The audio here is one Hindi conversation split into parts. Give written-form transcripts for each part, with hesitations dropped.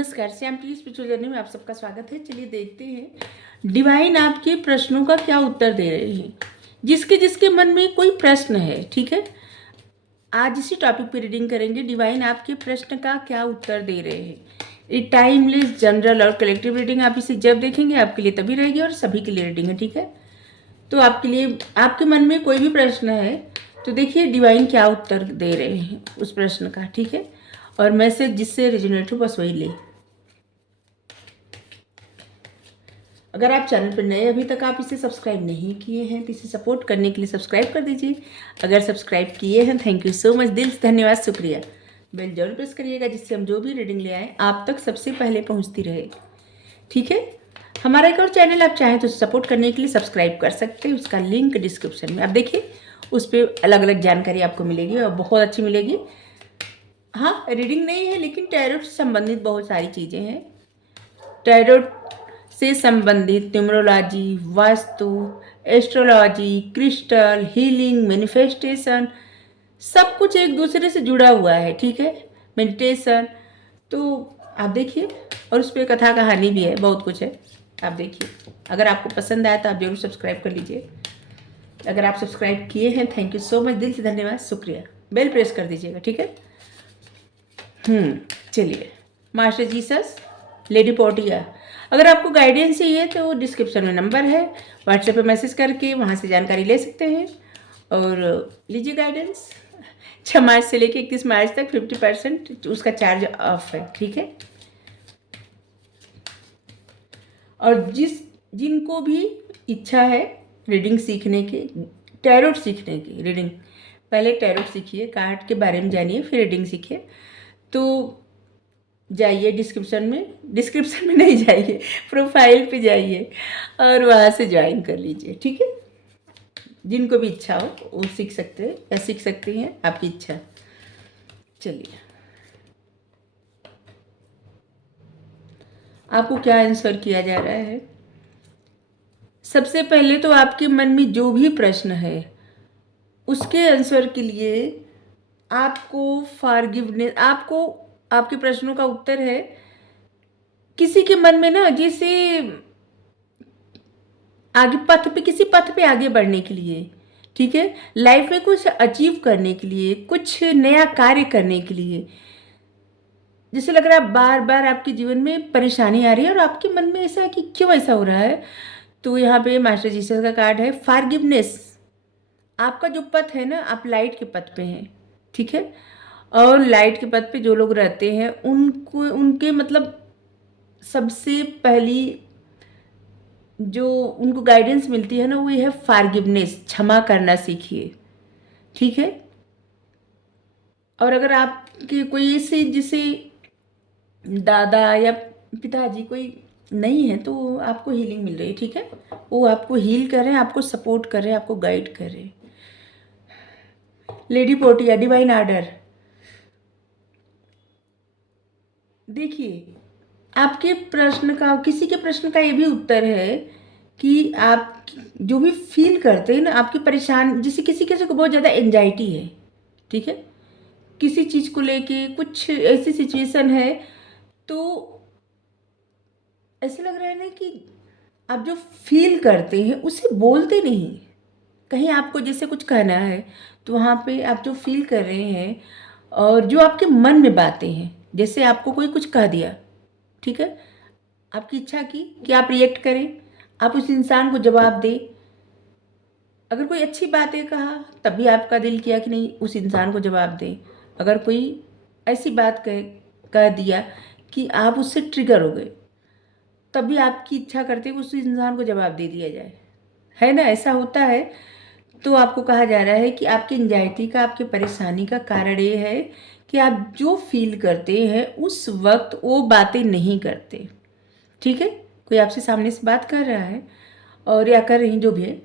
नमस्कार, श्याम की स्पिरिचुअल जर्नी में आप सबका स्वागत है। चलिए देखते हैं डिवाइन आपके प्रश्नों का क्या उत्तर दे रहे हैं। जिसके जिसके मन में कोई प्रश्न है, ठीक है, आज इसी टॉपिक पे रीडिंग करेंगे। डिवाइन आपके प्रश्न का क्या उत्तर दे रहे हैं। ये टाइमलेस, जनरल और कलेक्टिव रीडिंग, आप इसे जब देखेंगे आपके लिए तभी रहेगी और सभी के लिए रीडिंग है, ठीक है। तो आपके लिए, आपके मन में कोई भी प्रश्न है तो देखिए डिवाइन क्या उत्तर दे रहे हैं उस प्रश्न का, ठीक है। और मैसेज जिससे रेजोनेट हो बस वही ले। अगर आप चैनल पर नए अभी तक आप इसे सब्सक्राइब नहीं किए हैं तो इसे सपोर्ट करने के लिए सब्सक्राइब कर दीजिए। अगर सब्सक्राइब किए हैं थैंक यू सो मच, दिल से धन्यवाद, शुक्रिया। बेल जरूर प्रेस करिएगा जिससे हम जो भी रीडिंग ले आए आप तक सबसे पहले पहुंचती रहे, ठीक है। हमारा एक और चैनल आप चाहें तो सपोर्ट करने के लिए सब्सक्राइब कर सकते हैं, उसका लिंक डिस्क्रिप्शन में। आप देखिए उस पर अलग अलग जानकारी आपको मिलेगी और बहुत अच्छी मिलेगी। हाँ, रीडिंग नहीं है लेकिन टैरोट से संबंधित बहुत सारी चीज़ें हैं। टैरोट से संबंधित numerology, vastu, astrology, crystal, healing, manifestation, सब कुछ एक दूसरे से जुड़ा हुआ है, ठीक है। मेडिटेशन, तो आप देखिए, और उस पर कथा कहानी भी है, बहुत कुछ है, आप देखिए। अगर आपको पसंद आया तो आप जरूर सब्सक्राइब कर लीजिए। अगर आप सब्सक्राइब किए हैं थैंक यू सो मच, दिल से धन्यवाद, शुक्रिया। बेल प्रेस कर दीजिएगा, ठीक है। चलिए, मास्टर जीसस, लेडी पोर्टिया, अगर आपको गाइडेंस चाहिए तो डिस्क्रिप्शन में नंबर है, व्हाट्सएप पे मैसेज करके वहाँ से जानकारी ले सकते हैं और लीजिए गाइडेंस। 6 मार्च से लेके 31 मार्च तक 50% उसका चार्ज ऑफ है, ठीक है। और जिनको भी इच्छा है रीडिंग सीखने की, टैरोट सीखने की, रीडिंग, पहले टैरोट सीखिए, कार्ड के बारे में जानिए, फिर रीडिंग सीखिए। तो जाइए डिस्क्रिप्शन में नहीं जाइए, प्रोफाइल पे जाइए और वहाँ से ज्वाइन कर लीजिए, ठीक है। जिनको भी इच्छा हो वो सीख सकते हैं या सीख सकती हैं, आपकी इच्छा। चलिए, आपको क्या आंसर किया जा रहा है। सबसे पहले तो आपके मन में जो भी प्रश्न है उसके आंसर के लिए आपको फॉरगिवनेस, आपको आपके प्रश्नों का उत्तर है किसी के मन में ना, जैसे आगे पथ पे, किसी पथ पे आगे बढ़ने के लिए, ठीक है, लाइफ में कुछ अचीव करने के लिए, कुछ नया कार्य करने के लिए, जैसे लग रहा है बार बार आपके जीवन में परेशानी आ रही है और आपके मन में ऐसा है कि क्यों ऐसा हो रहा है। तो यहाँ पे मास्टर जीसस का कार्ड है फॉरगिवनेस। आपका जो पथ है ना, आप लाइट के पथ पे हैं, ठीक है। और लाइट के पथ पे जो लोग रहते हैं उनको, उनके मतलब सबसे पहली जो उनको गाइडेंस मिलती है ना वो ये है फॉरगिवनेस, क्षमा करना सीखिए, ठीक है। और अगर आपके कोई ऐसे जैसे दादा या पिताजी कोई नहीं है तो आपको हीलिंग मिल रही है, ठीक है। वो आपको हील कर रहे हैं, आपको सपोर्ट कर रहे हैं, आपको गाइड कर रहे हैं। लेडी पोर्टिया, डिवाइन आर्डर, देखिए आपके प्रश्न का, किसी के प्रश्न का ये भी उत्तर है कि आप जो भी फील करते हैं ना, आपकी परेशान, जैसे किसी किसी को बहुत ज़्यादा एंजाइटी है, ठीक है, किसी चीज़ को लेके कुछ ऐसी सिचुएशन है, तो ऐसे लग रहा है ना कि आप जो फील करते हैं उसे बोलते नहीं। कहीं आपको जैसे कुछ कहना है तो वहाँ पे आप जो फील कर रहे हैं और जो आपके मन में बातें हैं, जैसे आपको कोई कुछ कह दिया, ठीक है, आपकी इच्छा की कि आप रिएक्ट करें, आप उस इंसान को जवाब दें। अगर कोई अच्छी बातें कहा तब भी आपका दिल किया कि नहीं उस इंसान को जवाब दें। अगर कोई ऐसी बात कह दिया कि आप उससे ट्रिगर हो गए तब भी आपकी इच्छा करते कि उस इंसान को जवाब दे दिया जाए, है ना, ऐसा होता है। तो आपको कहा जा रहा है कि आपकी एंजाइटी का, आपकी परेशानी का कारण ये है कि आप जो फील करते हैं उस वक्त वो बातें नहीं करते, ठीक है। कोई आपसे सामने से बात कर रहा है और या कर रही जो भी है,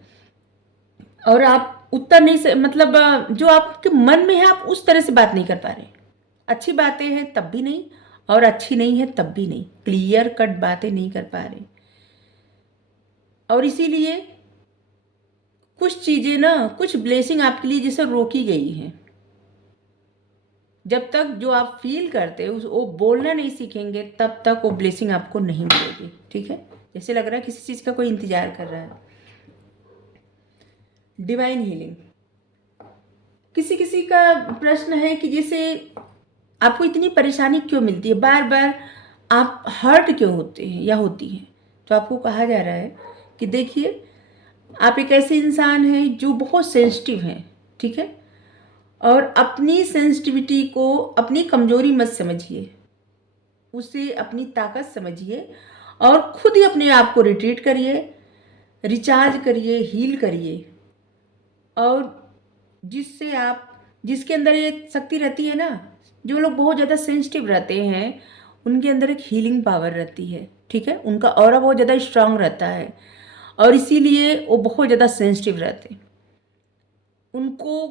और आप उत्तर नहीं से, मतलब जो आपके मन में है आप उस तरह से बात नहीं कर पा रहे। अच्छी बातें हैं तब भी नहीं और अच्छी नहीं है तब भी नहीं, क्लियर कट बातें नहीं कर पा रहे। और इसीलिए कुछ चीज़ें ना, कुछ ब्लेसिंग आपके लिए जैसे रोकी गई हैं, जब तक जो आप फील करते हो वो बोलना नहीं सीखेंगे तब तक वो ब्लेसिंग आपको नहीं मिलेगी। ठीक है, जैसे लग रहा है किसी चीज़ का कोई इंतजार कर रहा है। डिवाइन हीलिंग, किसी किसी का प्रश्न है कि जैसे आपको इतनी परेशानी क्यों मिलती है, बार बार आप हर्ट क्यों होते हैं या होती हैं। तो आपको कहा जा रहा है कि देखिए, आप एक ऐसे इंसान हैं जो बहुत सेंसिटिव हैं। ठीक है, और अपनी सेंसिटिविटी को अपनी कमजोरी मत समझिए, उसे अपनी ताकत समझिए और खुद ही अपने आप को रिट्रीट करिए, रिचार्ज करिए, हील करिए। और जिससे आप, जिसके अंदर ये शक्ति रहती है ना, जो लोग बहुत ज़्यादा सेंसिटिव रहते हैं उनके अंदर एक हीलिंग पावर रहती है। ठीक है, उनका ऑरा बहुत ज़्यादा स्ट्रांग रहता है और इसीलिए वो बहुत ज़्यादा सेंसिटिव रहते हैं। उनको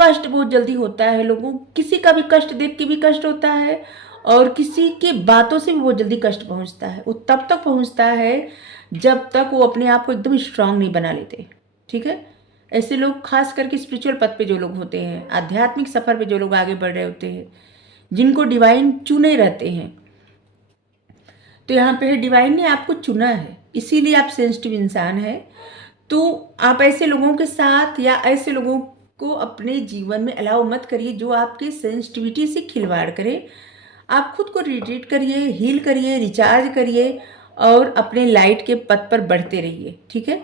कष्ट बहुत जल्दी होता है, लोगों किसी का भी कष्ट देख के भी कष्ट होता है और किसी के बातों से भी बहुत जल्दी कष्ट पहुंचता है। वो तब तक पहुंचता है जब तक वो अपने आप को एकदम स्ट्रांग नहीं बना लेते। ठीक है, ऐसे लोग खास करके स्पिरिचुअल पथ पे जो लोग होते हैं, आध्यात्मिक सफ़र पे जो लोग आगे बढ़ रहे होते हैं, जिनको डिवाइन चुने रहते हैं, तो यहाँ पे है डिवाइन ने आपको चुना है, इसीलिए आप सेंसिटिव इंसान हैं। तो आप ऐसे लोगों के साथ या ऐसे लोगों को अपने जीवन में अलाउ मत करिए जो आपके सेंसिटिविटी से खिलवाड़ करे। आप खुद को रिट्रीट करिए, हील करिए, रिचार्ज करिए और अपने लाइट के पथ पर बढ़ते रहिए। ठीक है,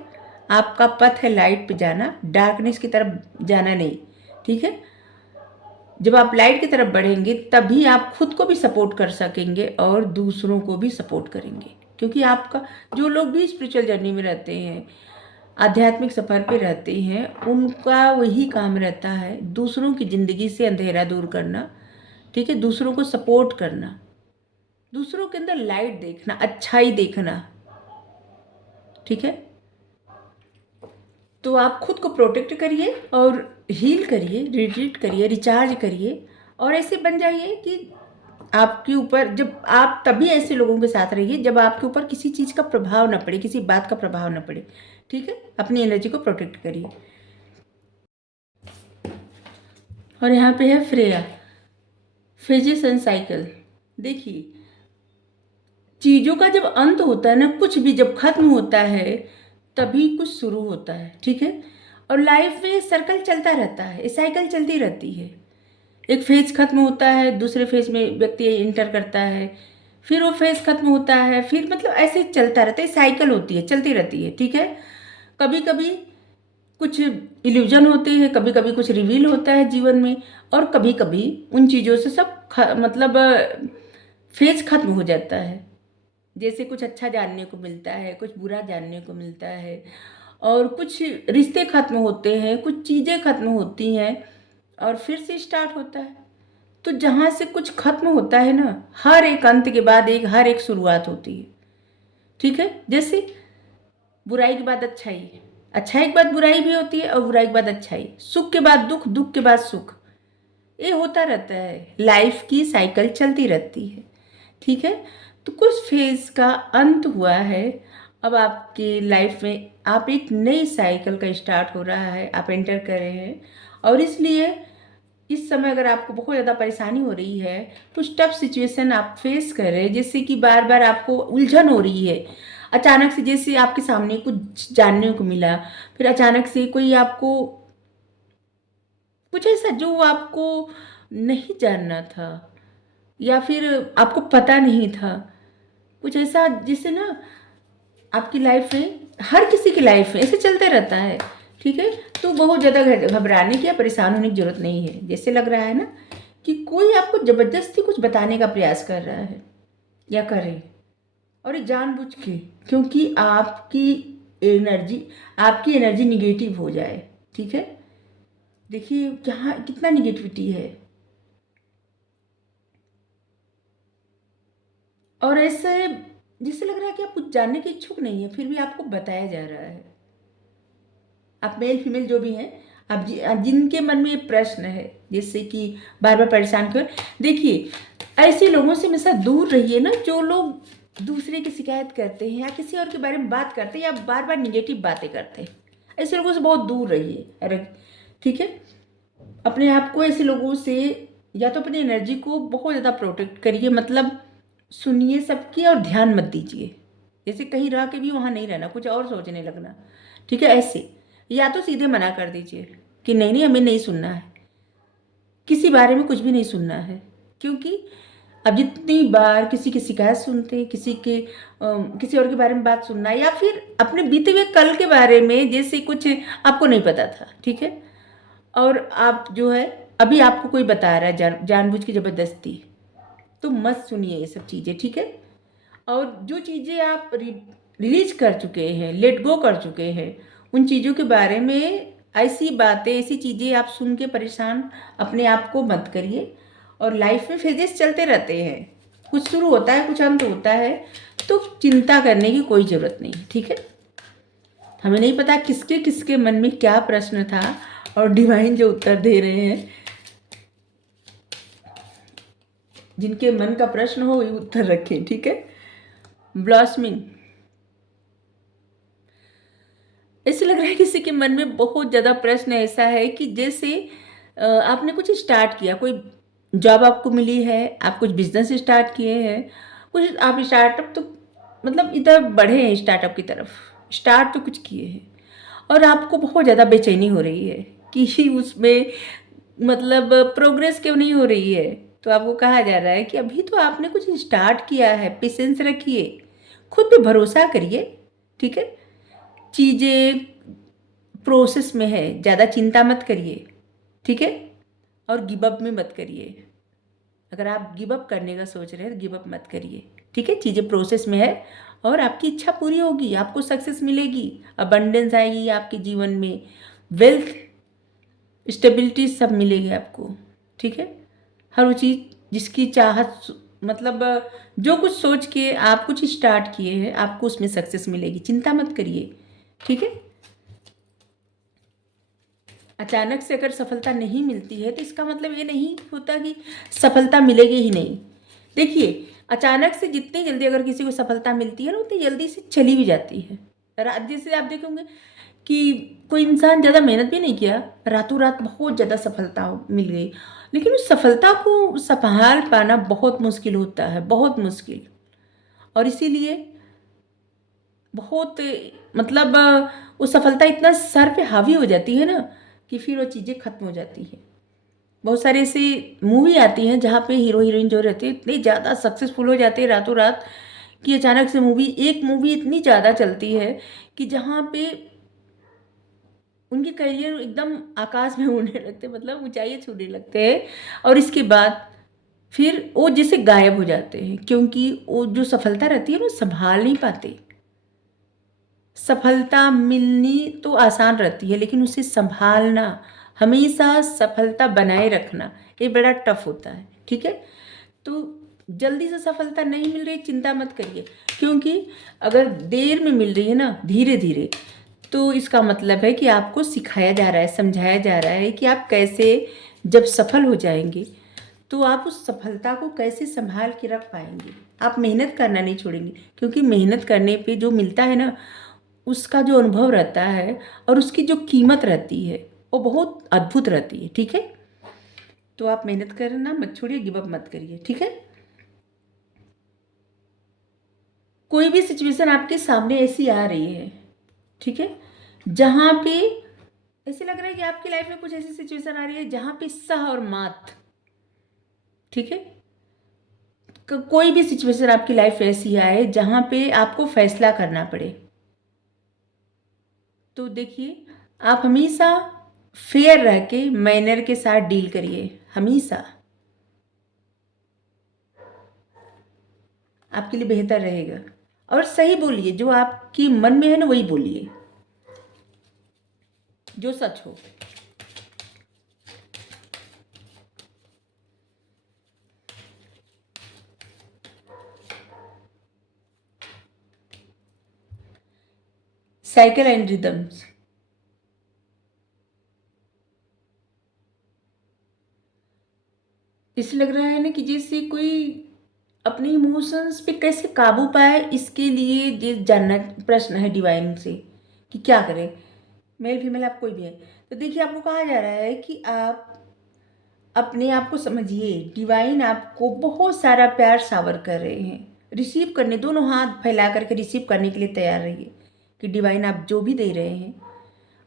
आपका पथ है लाइट पे जाना, डार्कनेस की तरफ जाना नहीं। ठीक है, जब आप लाइट की तरफ बढ़ेंगे तभी आप खुद को भी सपोर्ट कर सकेंगे और दूसरों को भी सपोर्ट करेंगे। क्योंकि आपका, जो लोग भी स्पिरिचुअल जर्नी में रहते हैं, आध्यात्मिक सफ़र पे रहते हैं, उनका वही काम रहता है दूसरों की ज़िंदगी से अंधेरा दूर करना। ठीक है, दूसरों को सपोर्ट करना, दूसरों के अंदर लाइट देखना, अच्छाई देखना। ठीक है, तो आप खुद को प्रोटेक्ट करिए और हील करिए, रिट्रीट करिए, रिचार्ज करिए और ऐसे बन जाइए कि आपके ऊपर, जब आप तभी ऐसे लोगों के साथ रहिए जब आपके ऊपर किसी चीज़ का प्रभाव ना पड़े, किसी बात का प्रभाव ना पड़े। ठीक है, अपनी एनर्जी को प्रोटेक्ट करिए। और यहाँ पे है फ्रेया, फेजेस एंड साइकिल। देखिए, चीज़ों का जब अंत होता है ना, कुछ भी जब खत्म होता है तभी कुछ शुरू होता है। ठीक है, और लाइफ में सर्कल चलता रहता है, साइकिल चलती रहती है। एक फेज खत्म होता है, दूसरे फेज में व्यक्ति इंटर करता है, फिर वो फेज खत्म होता है, फिर मतलब ऐसे चलता रहता है, साइकिल होती है, चलती रहती है। ठीक है, कभी कभी कुछ इल्यूजन होते हैं, कभी कभी कुछ रिवील होता है जीवन में, और कभी कभी उन चीज़ों से सब मतलब फेज खत्म हो जाता है। जैसे कुछ अच्छा जानने को मिलता है, कुछ बुरा जानने को मिलता है, और कुछ रिश्ते खत्म होते हैं, कुछ चीज़ें खत्म होती हैं और फिर से स्टार्ट होता है। तो जहाँ से कुछ खत्म होता है ना, हर एक अंत के बाद हर एक शुरुआत होती है। ठीक है, जैसे बुराई के बाद अच्छाई, अच्छाई के बाद बुराई भी होती है और बुराई के बाद अच्छाई, सुख के बाद दुख, दुख के बाद सुख, ये होता रहता है, लाइफ की साइकिल चलती रहती है। ठीक है, तो कुछ फेज का अंत हुआ है, अब आपकी लाइफ में आप एक नई साइकिल का स्टार्ट हो रहा है, आप एंटर कर रहे हैं। और इसलिए इस समय अगर आपको बहुत ज़्यादा परेशानी हो रही है, कुछ टफ सिचुएशन आप फेस कर रहे हैं, जैसे कि बार बार आपको उलझन हो रही है, अचानक से जैसे आपके सामने कुछ जानने को मिला, फिर अचानक से कोई आपको कुछ ऐसा जो आपको नहीं जानना था या फिर आपको पता नहीं था, कुछ ऐसा जिससे ना आपकी लाइफ में, हर किसी की लाइफ में ऐसे चलते रहता है। ठीक है, तो बहुत ज़्यादा घबराने की या परेशान होने की ज़रूरत नहीं है। जैसे लग रहा है ना कि कोई आपको ज़बरदस्ती कुछ बताने का प्रयास कर रहा है या कर रही है, और ये जानबूझ के, क्योंकि आपकी एनर्जी निगेटिव हो जाए। ठीक है, देखिए यहाँ कितना निगेटिविटी है, और ऐसे जिससे लग रहा है कि आप कुछ जानने के इच्छुक नहीं है, फिर भी आपको बताया जा रहा है। आप मेल फीमेल जो भी हैं, आप जिनके मन में ये प्रश्न है, जैसे कि बार बार परेशान क्यों, देखिए ऐसे लोगों से हमेशा दूर रहिए ना, जो लोग दूसरे की शिकायत करते हैं या किसी और के बारे में बात करते हैं या बार बार निगेटिव बातें करते हैं, ऐसे लोगों से बहुत दूर रहिए। अरे ठीक है, अपने आप को ऐसे लोगों से या तो अपनी एनर्जी को बहुत ज़्यादा प्रोटेक्ट करिए, मतलब सुनिए सबकी और ध्यान मत दीजिए। जैसे कहीं रह के भी वहाँ नहीं रहना, कुछ और सोचने लगना, ठीक है, ऐसे। या तो सीधे मना कर दीजिए कि नहीं नहीं, हमें नहीं सुनना है, किसी बारे में कुछ भी नहीं सुनना है। क्योंकि अब जितनी बार किसी की शिकायत सुनते हैं, किसी और के बारे में बात सुनना, या फिर अपने बीते हुए कल के बारे में, जैसे कुछ आपको नहीं पता था, ठीक है, और आप जो है अभी आपको कोई बता रहा है जानबूझ के ज़बरदस्ती, तो मत सुनिए ये सब चीज़ें, ठीक है। और जो चीज़ें आप रिलीज कर चुके हैं, लेट गो कर चुके हैं, उन चीज़ों के बारे में ऐसी बातें, ऐसी चीज़ें आप सुन के परेशान अपने आप को मत करिए। और लाइफ में फेजेस चलते रहते हैं, कुछ शुरू होता है, कुछ अंत होता है, तो चिंता करने की कोई ज़रूरत नहीं, ठीक है। हमें नहीं पता किसके किसके मन में क्या प्रश्न था, और डिवाइन जो उत्तर दे रहे हैं, जिनके मन का प्रश्न हो वही उत्तर रखें, ठीक है। ब्लॉसमिंग, ऐसे लग रहा है किसी के मन में बहुत ज़्यादा प्रश्न ऐसा है कि जैसे आपने कुछ स्टार्ट किया, कोई जॉब आपको मिली है, आप कुछ बिजनेस स्टार्ट किए हैं, कुछ आप स्टार्टअप, तो मतलब इधर बढ़े हैं स्टार्टअप की तरफ, स्टार्ट तो कुछ किए हैं, और आपको बहुत ज़्यादा बेचैनी हो रही है कि उसमें मतलब प्रोग्रेस क्यों नहीं हो रही है। तो आपको कहा जा रहा है कि अभी तो आपने कुछ स्टार्ट किया है, पेशेंस रखिए, खुद पे भरोसा करिए, ठीक है। चीज़ें प्रोसेस में है, ज़्यादा चिंता मत करिए, ठीक है। और गिव अप में मत करिए। अगर आप गिव अप करने का सोच रहे हैं तो गिव अप मत करिए, ठीक है। चीज़ें प्रोसेस में है और आपकी इच्छा पूरी होगी, आपको सक्सेस मिलेगी, अबंडेंस आएगी आपके जीवन में, वेल्थ, स्टेबिलिटी सब मिलेगी आपको, ठीक है। हर वो चीज़ जिसकी चाहत, मतलब जो कुछ सोच के आप कुछ स्टार्ट किए हैं, आपको उसमें सक्सेस मिलेगी, चिंता मत करिए, ठीक है। अचानक से अगर सफलता नहीं मिलती है तो इसका मतलब ये नहीं होता कि सफलता मिलेगी ही नहीं। देखिए, अचानक से जितनी जल्दी अगर किसी को सफलता मिलती है ना, उतनी जल्दी से चली भी जाती है। जैसे आप देखेंगे कि कोई इंसान ज़्यादा मेहनत भी नहीं किया, रातों रात बहुत ज़्यादा सफलता मिल गई, लेकिन उस सफलता को संभाल पाना बहुत मुश्किल होता है, बहुत मुश्किल। और इसीलिए बहुत, मतलब वो सफलता इतना सर पे हावी हो जाती है ना कि फिर वो चीज़ें खत्म हो जाती हैं। बहुत सारे ऐसी मूवी आती हैं जहाँ पे हीरो हीरोइन जो रहते हैं इतने ज़्यादा सक्सेसफुल हो जाते हैं रातों रात, कि अचानक से एक मूवी इतनी ज़्यादा चलती है कि जहाँ पे उनके करियर एकदम आकाश में उड़ने लगते, मतलब ऊंचाइयाँ छूने लगते हैं, और इसके बाद फिर वो जैसे गायब हो जाते हैं, क्योंकि वो जो सफलता रहती है वो संभाल नहीं पाते। सफलता मिलनी तो आसान रहती है, लेकिन उसे संभालना, हमेशा सफलता बनाए रखना, ये बड़ा टफ होता है, ठीक है। तो जल्दी से सफलता नहीं मिल रही, चिंता मत करिए, क्योंकि अगर देर में मिल रही है ना, धीरे धीरे, तो इसका मतलब है कि आपको सिखाया जा रहा है, समझाया जा रहा है कि आप कैसे, जब सफल हो जाएंगे तो आप उस सफलता को कैसे संभाल के रख पाएंगे। आप मेहनत करना नहीं छोड़ेंगे, क्योंकि मेहनत करने पे जो मिलता है ना, उसका जो अनुभव रहता है और उसकी जो कीमत रहती है वो बहुत अद्भुत रहती है, ठीक है। तो आप मेहनत करना मत छोड़िए, गिव अप मत करिए, ठीक है। कोई भी सिचुएशन आपके सामने ऐसी आ रही है, ठीक है, जहाँ पे ऐसे लग रहा है कि आपकी लाइफ में कुछ ऐसी सिचुएशन आ रही है जहाँ पे सह और मात, ठीक है। कोई भी सिचुएशन आपकी लाइफ में ऐसी आए जहाँ पे आपको फैसला करना पड़े, तो देखिए, आप हमेशा फेयर रह के मैनर के साथ डील करिए, हमेशा आपके लिए बेहतर रहेगा। और सही बोलिए, जो आपकी मन में है ना वही बोलिए, जो सच हो। साइकिल एंड रिदम्स, इससे लग रहा है ना कि जैसे कोई अपने इमोशंस पे कैसे काबू पाए, इसके लिए ये जानना प्रश्न है डिवाइन से कि क्या करें। मेल फीमेल आप कोई भी है, तो देखिए, आपको कहा जा रहा है कि आप अपने आप को समझिए, डिवाइन आपको बहुत सारा प्यार शावर कर रहे हैं। रिसीव करने, दोनों हाथ फैला करके रिसीव करने के लिए तैयार रहिए कि डिवाइन आप जो भी दे रहे हैं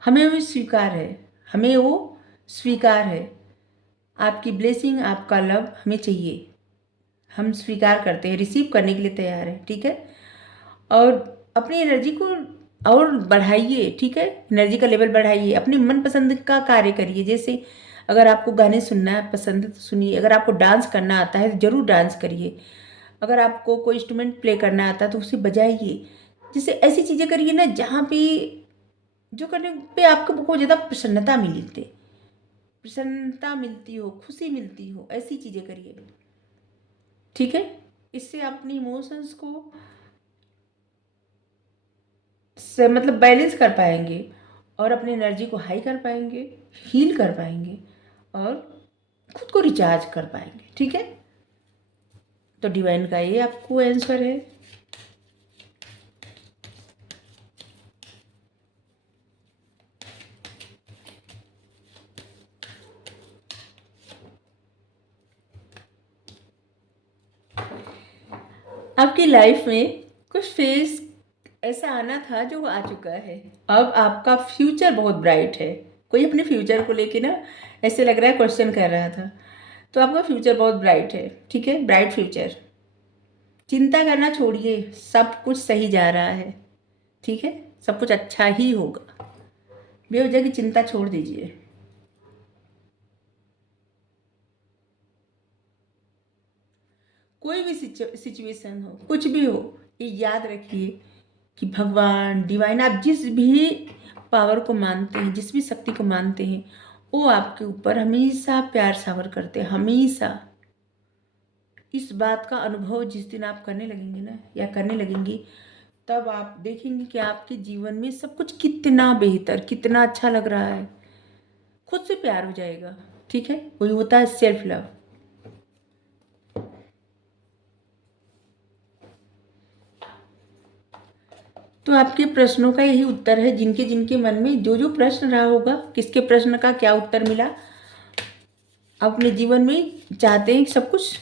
हमें वो स्वीकार है, हमें वो स्वीकार है। आपकी ब्लेसिंग, आपका लव हमें चाहिए, हम स्वीकार करते हैं, रिसीव करने के लिए तैयार है। ठीक है, और अपनी एनर्जी को और बढ़ाइए। ठीक है, एनर्जी का लेवल बढ़ाइए, अपनी मनपसंद का कार्य करिए। जैसे अगर आपको गाने सुनना पसंद है तो सुनिए, अगर आपको डांस करना आता है तो ज़रूर डांस करिए, अगर आपको कोई इंस्ट्रूमेंट प्ले करना आता है तो उसे बजाइए। जैसे ऐसी चीज़ें करिए ना जहाँ पे, जो करने पे आपको बहुत ज़्यादा प्रसन्नता मिलती हो, खुशी मिलती हो, ऐसी चीज़ें करिए। ठीक है, इससे आप अपनी इमोशंस को से मतलब बैलेंस कर पाएंगे और अपनी एनर्जी को हाई कर पाएंगे, हील कर पाएंगे और खुद को रिचार्ज कर पाएंगे। ठीक है, तो डिवाइन का ये आपको आंसर है। आपकी लाइफ में कुछ फेज ऐसा आना था जो आ चुका है। अब आपका फ्यूचर बहुत ब्राइट है। कोई अपने फ्यूचर को लेके ना ऐसे लग रहा है क्वेश्चन कर रहा था, तो आपका फ्यूचर बहुत ब्राइट है। ठीक है, ब्राइट फ्यूचर। चिंता करना छोड़िए, सब कुछ सही जा रहा है। ठीक है, सब कुछ अच्छा ही होगा। बेवजह की चिंता छोड़ दीजिए। कोई भी सिचुएशन हो, कुछ भी हो, ये याद रखिए कि भगवान, डिवाइन, आप जिस भी पावर को मानते हैं, जिस भी शक्ति को मानते हैं, वो आपके ऊपर हमेशा प्यार शावर करते हैं, हमेशा। इस बात का अनुभव जिस दिन आप करने लगेंगे ना, या करने लगेंगी, तब आप देखेंगे कि आपके जीवन में सब कुछ कितना बेहतर, कितना अच्छा लग रहा है। खुद से प्यार हो जाएगा। ठीक है, वही होता है सेल्फ लव। तो आपके प्रश्नों का यही उत्तर है। जिनके जिनके मन में जो जो प्रश्न रहा होगा, किसके प्रश्न का क्या उत्तर मिला, अपने जीवन में चाहते हैं कि सब कुछ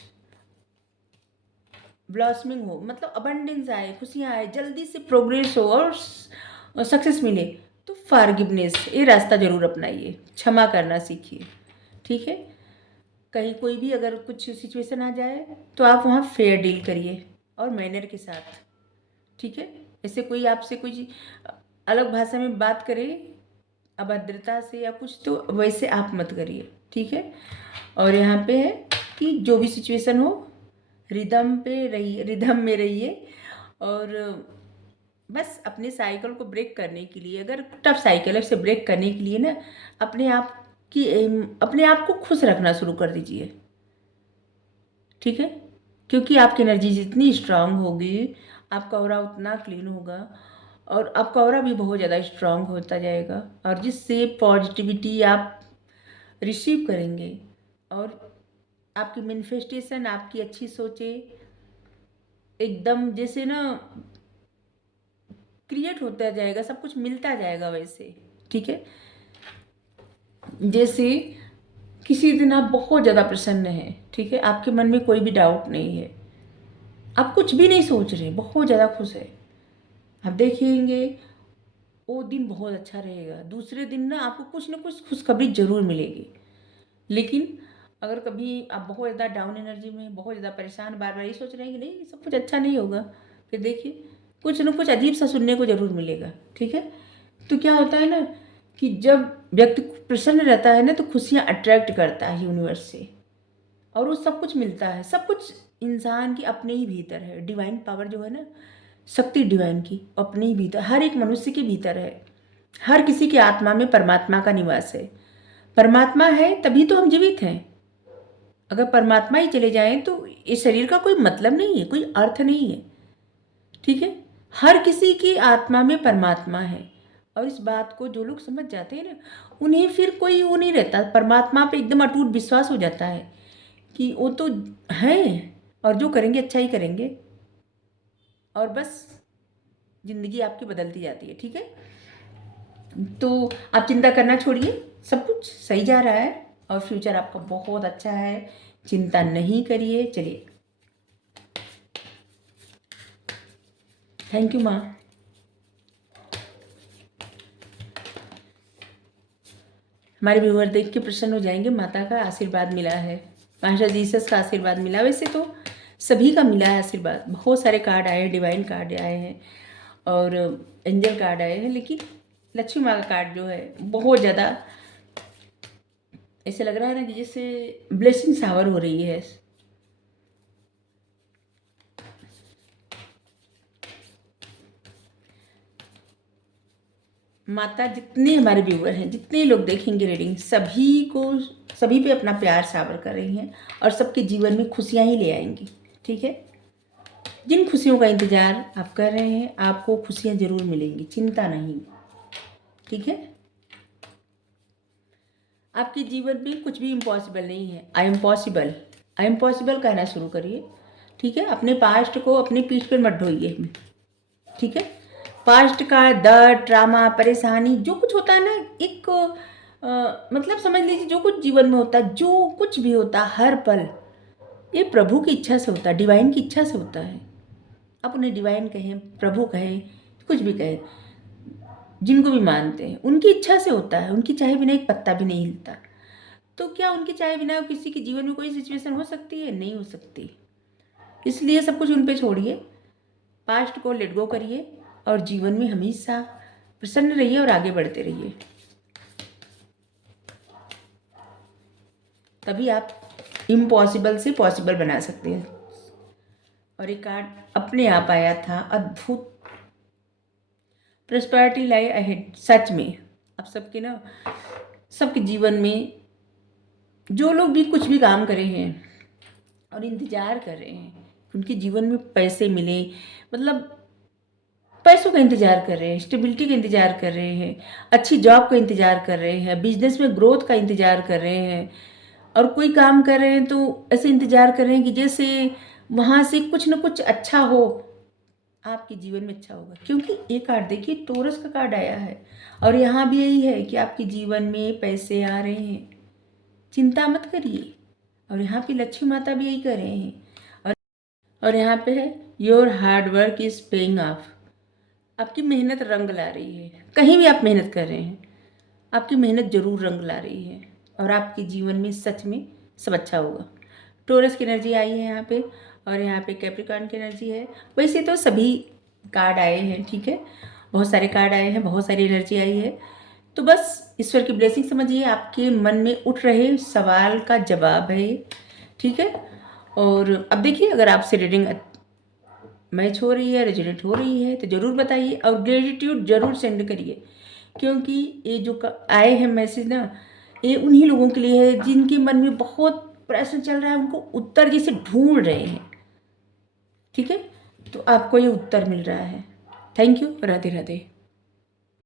ब्लॉसमिंग हो, मतलब अबंडेंस आए, खुशियाँ आए, जल्दी से प्रोग्रेस हो और सक्सेस मिले, तो फॉरगिवनेस, ये रास्ता जरूर अपनाइए। क्षमा करना सीखिए। ठीक है, कहीं कोई भी अगर कुछ सिचुएशन आ जाए तो आप वहाँ फेयर डील करिए और मैनर के साथ। ठीक है, ऐसे कोई आपसे कुछ अलग भाषा में बात करे, अभद्रता से या कुछ, तो वैसे आप मत करिए। ठीक है, और यहाँ पे है कि जो भी सिचुएशन हो, रिदम पे रहिए, रिदम में रहिए। और बस अपने साइकिल को ब्रेक करने के लिए, अगर टफ साइकिल है उसे ब्रेक करने के लिए ना, अपने आप की अपने आप को खुश रखना शुरू कर दीजिए। ठीक है, क्योंकि आपकी एनर्जी जितनी स्ट्रांग होगी, आपका ऑरा उतना क्लीन होगा और आपका ऑरा भी बहुत ज़्यादा स्ट्रांग होता जाएगा, और जिससे पॉजिटिविटी आप रिसीव करेंगे और आपकी मैनिफेस्टेशन, आपकी अच्छी सोचें एकदम जैसे ना क्रिएट होता जाएगा, सब कुछ मिलता जाएगा वैसे। ठीक है, जैसे किसी दिन आप बहुत ज़्यादा प्रसन्न हैं, ठीक है, आपके मन में कोई भी डाउट नहीं है, आप कुछ भी नहीं सोच रहे, बहुत ज़्यादा खुश है, आप देखेंगे वो दिन बहुत अच्छा रहेगा। दूसरे दिन ना आपको कुछ ना कुछ खुशखबरी जरूर मिलेगी। लेकिन अगर कभी आप बहुत ज़्यादा डाउन एनर्जी में, बहुत ज़्यादा परेशान, बार बार ये सोच रहे हैं कि नहीं सब कुछ अच्छा नहीं होगा, फिर देखिए कुछ ना कुछ अजीब सा सुनने को ज़रूर मिलेगा। ठीक है, तो क्या होता है ना कि जब व्यक्ति प्रसन्न रहता है ना, तो खुशियाँ अट्रैक्ट करता है यूनिवर्स से, और वो सब कुछ मिलता है। सब कुछ इंसान के अपने ही भीतर है। डिवाइन पावर जो है ना, शक्ति डिवाइन की अपने ही भीतर, हर एक मनुष्य के भीतर है। हर किसी की आत्मा में परमात्मा का निवास है। परमात्मा है तभी तो हम जीवित हैं। अगर परमात्मा ही चले जाएं तो इस शरीर का कोई मतलब नहीं है, कोई अर्थ नहीं है। ठीक है, हर किसी की आत्मा में परमात्मा है, और इस बात को जो लोग समझ जाते हैं ना, उन्हें फिर कोई वो नहीं रहता, परमात्मा पे एकदम अटूट विश्वास हो जाता है कि वो तो हैं और जो करेंगे अच्छा ही करेंगे, और बस जिंदगी आपकी बदलती जाती है। ठीक है, तो आप चिंता करना छोड़िए, सब कुछ सही जा रहा है और फ्यूचर आपका बहुत अच्छा है, चिंता नहीं करिए। चलिए, थैंक यू माँ। हमारे व्यूअर देख के प्रसन्न हो जाएंगे, माता का आशीर्वाद मिला है, मास्टर जीसस का आशीर्वाद मिला। वैसे तो सभी का मिला है आशीर्वाद, बहुत सारे कार्ड आए हैं, डिवाइन कार्ड आए हैं और एंजल कार्ड आए हैं, लेकिन लक्ष्मी माँ का कार्ड जो है बहुत ज़्यादा ऐसे लग रहा है ना कि जैसे ब्लेसिंग शावर हो रही है। माता जितने हमारे व्यूअर हैं, जितने लोग देखेंगे रीडिंग, सभी पे अपना प्यार शावर कर रही हैं और सबके जीवन में खुशियाँ ही ले आएंगी। ठीक है, जिन खुशियों का इंतज़ार आप कर रहे हैं, आपको खुशियाँ ज़रूर मिलेंगी, चिंता नहीं। ठीक है, आपके जीवन में कुछ भी इम्पॉसिबल नहीं है। I am possible, I am possible कहना शुरू करिए। ठीक है, अपने पास्ट को अपनी पीठ पर मत ढोइए। ठीक है, पास्ट का दर्द, ड्रामा, परेशानी जो कुछ होता है ना, एक मतलब समझ लीजिए जो कुछ जीवन में होता है, जो कुछ भी होता है हर पल, ये प्रभु की इच्छा से होता है, डिवाइन की इच्छा से होता है। आप उन्हें डिवाइन कहें, प्रभु कहें, कुछ भी कहें, जिनको भी मानते हैं, उनकी इच्छा से होता है। उनकी चाहे बिना एक पत्ता भी नहीं हिलता। तो क्या उनकी चाहे बिना किसी के जीवन में कोई सिचुएशन हो सकती है? नहीं हो सकती। इसलिए सब कुछ उन पे छोड़िए, पास्ट को लेट गो करिए और जीवन में हमेशा प्रसन्न रहिए और आगे बढ़ते रहिए। तभी आप इम्पॉसिबल से पॉसिबल बना सकते हैं। और एक कार्ड अपने आप आया था, अद्भुत, प्रॉस्पेरिटी लाई अहेड। सच में आप सबके ना, सबके जीवन में जो लोग भी कुछ भी काम कर रहे हैं और इंतज़ार कर रहे हैं उनके जीवन में पैसे मिले, मतलब पैसों का इंतज़ार कर रहे हैं, स्टेबिलिटी का इंतज़ार कर रहे हैं, अच्छी जॉब का इंतज़ार कर रहे हैं, बिजनेस में ग्रोथ का इंतज़ार कर रहे हैं, और कोई काम कर रहे हैं तो ऐसे इंतज़ार कर रहे हैं कि जैसे वहाँ से कुछ ना कुछ अच्छा हो, आपके जीवन में अच्छा होगा। क्योंकि ये कार्ड देखिए, टोरस का कार्ड आया है और यहाँ भी यही है कि आपके जीवन में पैसे आ रहे हैं, चिंता मत करिए। और यहाँ पे लक्ष्मी माता भी यही कर रहे हैं। और यहाँ पे है your hard work is paying off. आपकी मेहनत रंग ला रही है। कहीं भी आप मेहनत कर रहे हैं, आपकी मेहनत जरूर रंग ला रही है और आपके जीवन में सच में सब अच्छा होगा। टोरस की एनर्जी आई है यहाँ पे और यहाँ पे कैप्रिकॉर्न की एनर्जी है। वैसे तो सभी कार्ड आए हैं, ठीक है, बहुत सारे कार्ड आए हैं, बहुत सारी एनर्जी आई है। तो बस ईश्वर की ब्लेसिंग समझिए, आपके मन में उठ रहे सवाल का जवाब है। ठीक है, और अब देखिए, अगर आपसे रीडिंग मैच हो रही है, रेजोनेट हो रही है तो ज़रूर बताइए और ग्रेटिट्यूड ज़रूर सेंड करिए। क्योंकि ये जो आए हैं मैसेज ना, ये उन्हीं लोगों के लिए है जिनके मन में बहुत प्रश्न चल रहा है, उनको उत्तर जैसे ढूंढ रहे हैं। ठीक है, तो आपको ये उत्तर मिल रहा है। Thank you, Radhe Radhe.